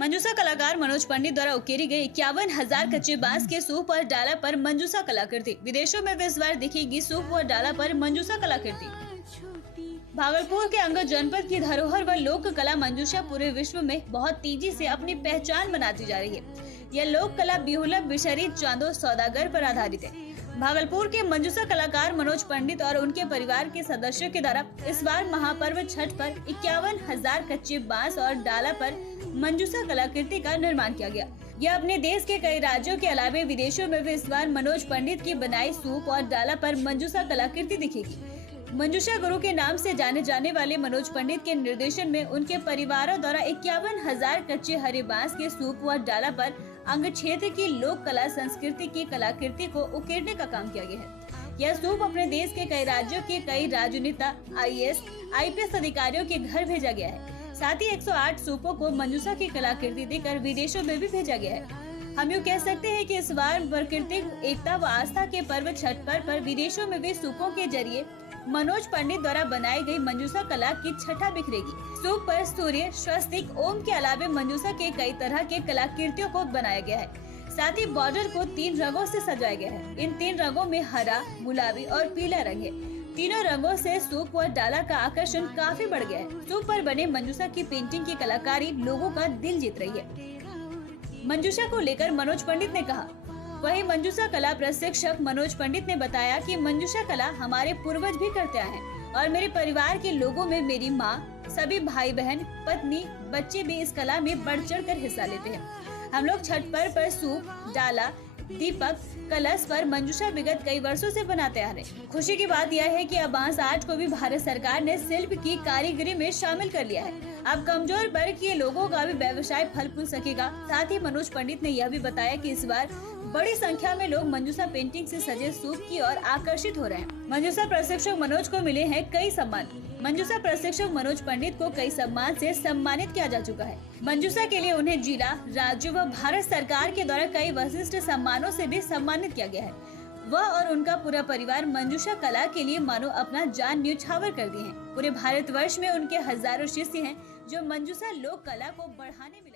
मंजूषा कलाकार मनोज पंडित द्वारा उकेरी गई 51,000 कच्चे बांस के सूप और डाला पर मंजूषा कलाकृति। विदेशों में भी इस बार दिखेगी सूप और डाला पर मंजूषा कलाकृति। भागलपुर के अंगद जनपद की धरोहर व लोक कला मंजूषा पूरे विश्व में बहुत तेजी से अपनी पहचान बनाती जा रही है। यह लोक कला बिहुला, बिशरी, चांदो, सौदागर पर आधारित है। भागलपुर के मंजूषा कलाकार मनोज पंडित और उनके परिवार के सदस्यों के द्वारा इस बार महापर्व छठ पर 51,000 कच्चे बांस और डाला पर मंजूषा कलाकृति का निर्माण किया गया। यह अपने देश के कई राज्यों के अलावा विदेशों में भी इस बार मनोज पंडित की बनाई सूप और डाला पर मंजूषा कलाकृति दिखेगी। मंजूषा गुरु के नाम से जाने जाने वाले मनोज पंडित के निर्देशन में उनके परिवारों द्वारा 51,000 कच्चे हरे बांस के सूप व डाला पर अंग क्षेत्र की लोक कला संस्कृति की कलाकृति को उकेरने का काम किया गया है। यह सूप अपने देश के कई राज्यों के कई राजनेता, IAS, IPS अधिकारियों के घर भेजा गया है। साथ ही 108 सूपों को मंजूषा की कलाकृति देकर विदेशों में भी भेजा गया है। हम यूँ कह सकते हैं कि इस बार प्राकृतिक एकता व आस्था के पर्व छठ पर विदेशों में भी सूपों के जरिए मनोज पंडित द्वारा बनाई गई मंजूषा कला की छठा बिखरेगी। सूप पर सूर्य, स्वस्तिक, ओम के अलावा मंजूषा के कई तरह के कलाकृतियों को बनाया गया है। साथ ही बॉर्डर को 3 रंगों से सजाया गया है। इन 3 रंगों में हरा, गुलाबी और पीला रंग है। तीनों रंगों से सूप व डाला का आकर्षण काफी बढ़ गया है। सूप पर बने मंजूषा की पेंटिंग की कलाकारी लोगों का दिल जीत रही है। मंजूषा को लेकर मनोज पंडित ने कहा। वहीं मंजूषा कला प्रशिक्षक मनोज पंडित ने बताया कि मंजूषा कला हमारे पूर्वज भी करते आए हैं और मेरे परिवार के लोगों में मेरी माँ, सभी भाई बहन, पत्नी, बच्चे भी इस कला में बढ़ चढ़ कर हिस्सा लेते हैं। हम लोग छठ पर्व पर सूप, डाला, दीपक, कलश पर मंजूषा विगत कई वर्षों से बनाते आ रहे। खुशी की बात यह है कि अब बांस आर्ट को भी भारत सरकार ने शिल्प की कारीगरी में शामिल कर लिया है। अब कमजोर वर्ग के लोगों का भी व्यवसाय फल फूल सकेगा। साथ ही मनोज पंडित ने यह भी बताया कि इस बार बड़ी संख्या में लोग मंजूषा पेंटिंग से सजे सूप की ओर आकर्षित हो रहे हैं। मंजूषा प्रशिक्षक मनोज को मिले हैं कई सम्मान। मंजूषा प्रशिक्षक मनोज पंडित को कई सम्मान से सम्मानित किया जा चुका है। मंजूषा के लिए उन्हें जिला, राज्य व भारत सरकार के द्वारा कई विशिष्ट सम्मानों से भी सम्मानित किया गया है। वह और उनका पूरा परिवार मंजूषा कला के लिए मानो अपना जान न्यौछावर कर दिए हैं। पूरे भारतवर्ष में उनके हजारों शिष्य हैं जो मंजूषा लोक कला को बढ़ाने में